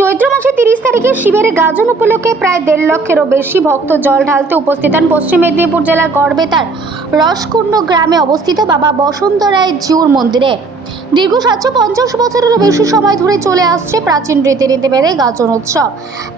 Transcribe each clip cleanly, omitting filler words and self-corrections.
চৈত্র মাসে 30 তারিখে শিবের গাজন উপলক্ষে প্রায় 1.5 লক্ষেরও বেশি ভক্ত জল ঢালতে উপস্থিত হন পশ্চিম মেদিনীপুর জেলার গড়বেতার রসকুণ্ড গ্রামে অবস্থিত বাবা বসন্ত রায় জিউর মন্দিরে। দীর্ঘ 750 বছরেরও বেশি সময় ধরে চলে আসছে প্রাচীন রীতিনীতি মেনে গাজন উৎসব।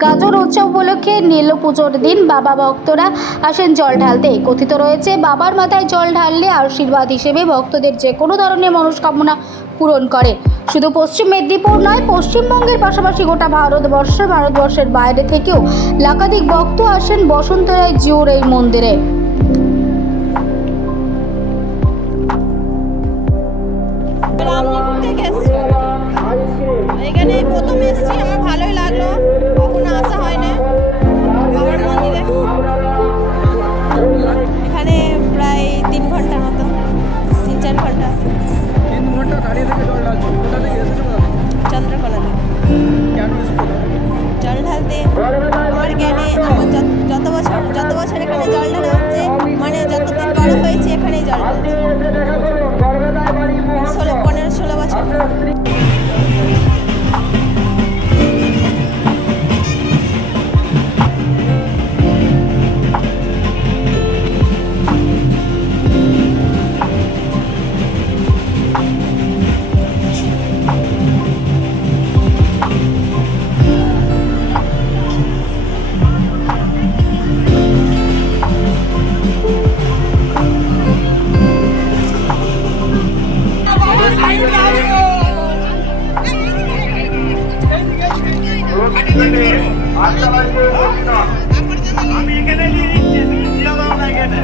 গাজন উৎসব উপলক্ষে নীল পুজোর দিন বাবা ভক্তরা আসেন জল ঢালতে। কথিত রয়েছে বাবার মাথায় জল ঢাললে আশীর্বাদ হিসেবে ভক্তদের যে কোনো ধরনের মনস্কামনা পূরণ করে। শুধু পশ্চিম মেদিনীপুর নয়, পশ্চিমবঙ্গের পাশাপাশি গোটা ভারতবর্ষের বাইরে থেকেও লাখাধিক ভক্ত আসেন বসন্ত রায় জিউর এই মন্দিরে। এখানে প্রথম এসেছি, আমার ভালোই লাগলো, কখনো আসা হয় না। এখানে প্রায় 3 ঘন্টার মতো, 3-4 ঘন্টা। 3 ঘন্টা দাঁড়িয়ে থেকে জল ঢালছো? কোথা থেকে এসেছো? চন্দ্রকোনা থেকে কেন এসেছো? জল ঢালতে আমার জ্ঞানে আমার যত বছর এখানে জল ঢালা হচ্ছে, মানে যতদিন বড় হয়েছে এখানেই জল ঢালছে। 15-16 বছর। আমি এখানে এখানে